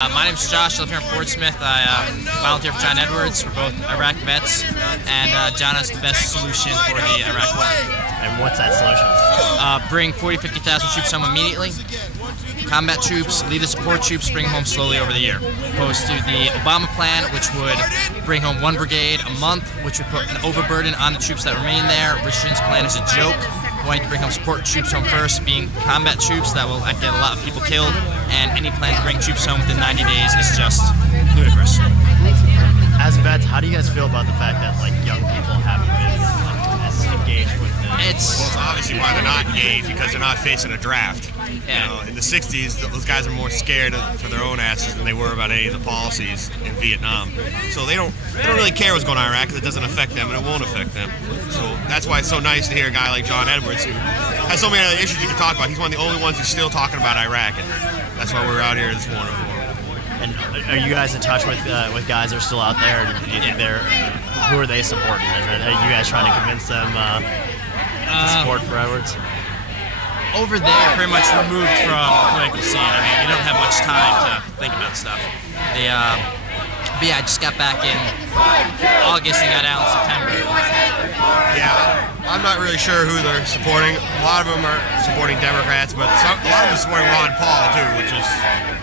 My name's Josh. I live here in Portsmouth. I volunteer for John Edwards. We're both Iraq vets, and John has the best solution for the Iraq War. And what's that solution? Bring 40,000 to 50,000 troops home immediately. Combat troops, lead the support troops, bring them home slowly over the year. Opposed to the Obama plan, which would bring home one brigade a month, which would put an overburden on the troops that remain there. Richard's plan is a joke. Wanting to bring home support troops home first, being combat troops that will get a lot of people killed, and any plan to bring troops home within 90 days is just ludicrous. As vets, how do you guys feel about the fact that young people haven't been as engaged with this? Well, it's obviously why they're not engaged, because they're not facing a draft. Yeah. You know, in the 60s, those guys are more scared for their own asses than they were about any of the policies in Vietnam. So they don't really care what's going on in Iraq, because it doesn't affect them and it won't affect them. So that's why it's so nice to hear a guy like John Edwards, who has so many other issues you can talk about. He's one of the only ones who's still talking about Iraq, and that's why we're out here this morning for. And are you guys in touch with guys that are still out there? Do you think who are they supporting? And are you guys trying to convince them to support for Edwards? Over there, pretty much removed from the political scene. I mean, you don't have much time to think about stuff. But yeah, I just got back in August and got out in September. Yeah, I'm not really sure who they're supporting. A lot of them are supporting Democrats, but a lot of them are supporting Ron Paul too, which is,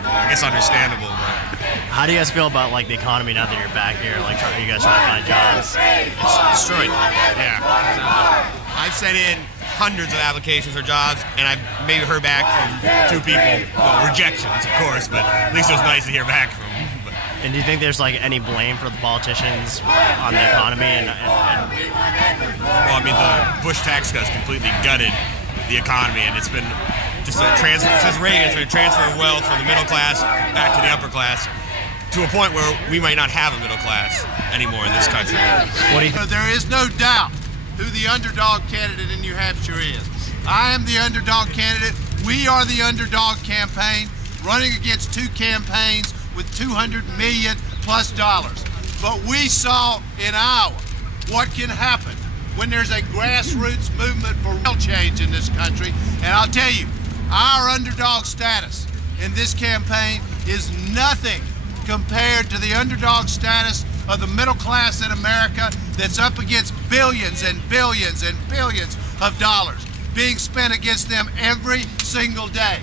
I guess, understandable. But how do you guys feel about the economy now that you're back here? Are you guys trying to find jobs? It's destroyed. Yeah, I've sent in hundreds of applications for jobs, and I've maybe heard back from 2 people. Well, rejections, of course, but at least it was nice to hear back from them. And do you think there's any blame for the politicians on the economy? Well, I mean, the Bush tax cuts completely gutted the economy, and it's been just a transfer since Reagan. It's been a transfer of wealth from the middle class back to the upper class, to a point where we might not have a middle class anymore in this country. What do you think? There is no doubt who the underdog candidate in New Hampshire is. I am the underdog candidate. We are the underdog campaign, running against 2 campaigns with $200 million plus. But we saw in Iowa what can happen when there's a grassroots movement for real change in this country. And I'll tell you, our underdog status in this campaign is nothing compared to the underdog status of the middle class in America that's up against billions and billions and billions of dollars being spent against them every single day.